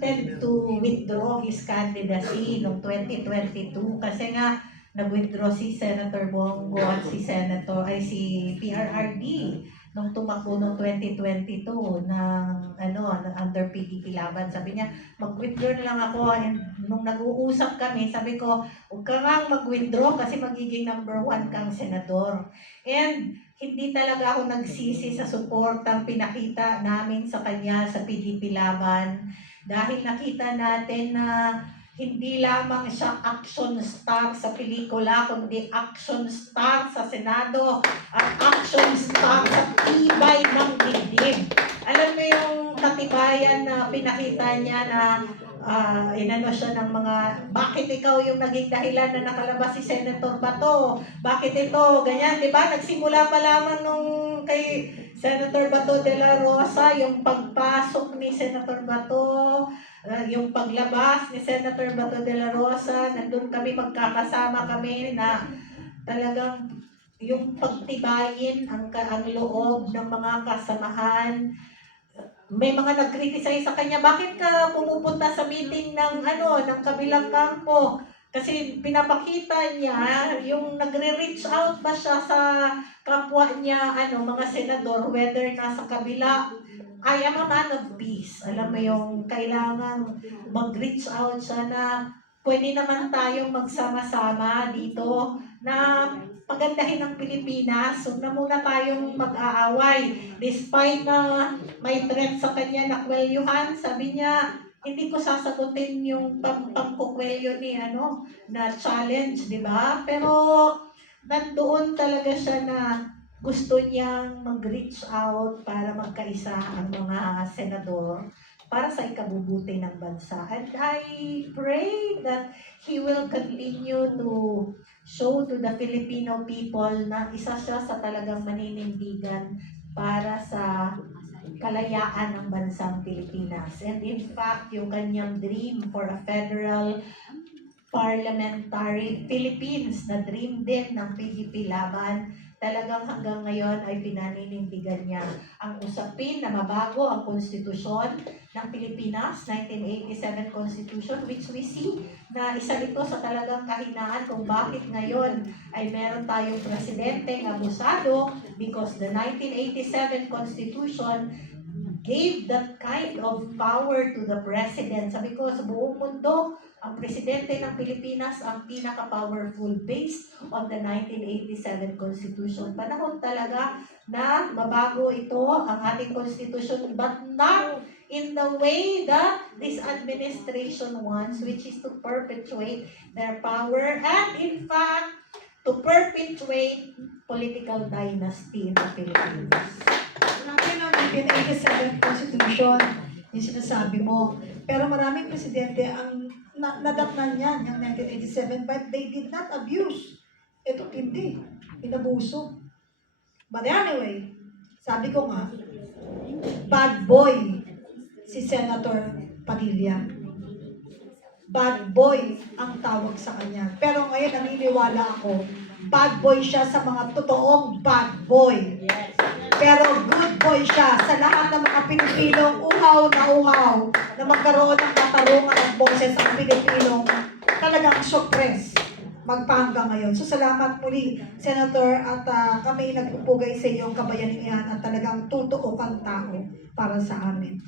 wanted to withdraw his candidacy noong 2022 kasi nga nag-withdraw si Senator Bongo at si si PRRD nung tumakbo noong 2022 ng under PDP Laban. Sabi niya, mag-withdraw na lang ako. And nung nag-uusap kami, sabi ko, huwag ka nga mag-withdraw kasi magiging number 1 kang senador. And hindi talaga ako nagsisi sa suportang pinakita namin sa kanya sa PDP Laban dahil nakita natin na hindi lamang siya action star sa pelikula, kundi action star sa Senado at action star sa tibay ng dibdib. Alam mo yung katibayan na pinakita niya na inano siya ng mga, bakit ikaw yung naging dahilan na nakalabas si Senator Bato? Bakit ito? Ganyan, di ba? Nagsimula pa lamang nung kay Senator Bato de la Rosa, yung pagpasok ni Senator Bato, yung paglabas ni Senator Bato de la Rosa, nandun kami, magkakasama kami na talagang yung pagtibayin ang loob ng mga kasamahan. May mga nag-criticize sa kanya, bakit ka pumupunta sa meeting ng ng kabilang kampo? Kasi pinapakita niya yung nagre-reach out ba siya sa kapwa niya mga senador, whether nasa kabila. I am a man of peace. Alam mo yung kailangan mag-reach out siya na pwede naman tayong magsama-sama dito na pagandahin ng Pilipinas. So na muna tayong mag-aaway. Despite na may threat sa kanya na kwelyuhan, sabi niya, hindi ko sasagutin yung pangkukwelyo ni na challenge, di ba? Pero nandoon talaga siya na gusto niyang mag-reach out para magkaisa ang mga senador para sa ikabubuti ng bansa. And I pray that he will continue to show to the Filipino people na isa siya sa talagang maninindigan para sa kalayaan ng bansang Pilipinas. And in fact, yung kanyang dream for a federal parliamentary Philippines na dream din ng PDP Laban, talagang hanggang ngayon ay pinaninindigan niya ang usapin na mabago ang konstitusyon ng Pilipinas, 1987 Constitution, which we see na isa ito sa talagang kahinaan kung bakit ngayon ay meron tayong presidenteng abusado because the 1987 Constitution gave that kind of power to the president. Sabi ko, sa buong mundo, ang presidente ng Pilipinas ang pinaka-powerful based on the 1987 Constitution. Panahon talaga na mabago ito ang ating Constitution, but not in the way that this administration wants, which is to perpetuate their power and in fact, to perpetuate political dynasty in the Philippines. Marami ng 1987 Constitution, yung sinasabi mo. Pero maraming presidente ang nadatnan niyan, yung 1987, but they did not abuse. Ito hindi. Inabuso. But anyway, sabi ko nga, bad boy si Senator Padilla. Bad boy ang tawag sa kanya. Pero ngayon naniniwala ako, bad boy siya sa mga totoong bad boy. Pero good boy siya sa lahat ng mga Pilipinong uhaw na magkaroon ng katarungan at boses ang Pilipinong talagang suppress magpahanggang ngayon. So salamat muli, Senator, at kami nagpupugay sa iyong kabayanihan at talagang totoo kang tao para sa amin.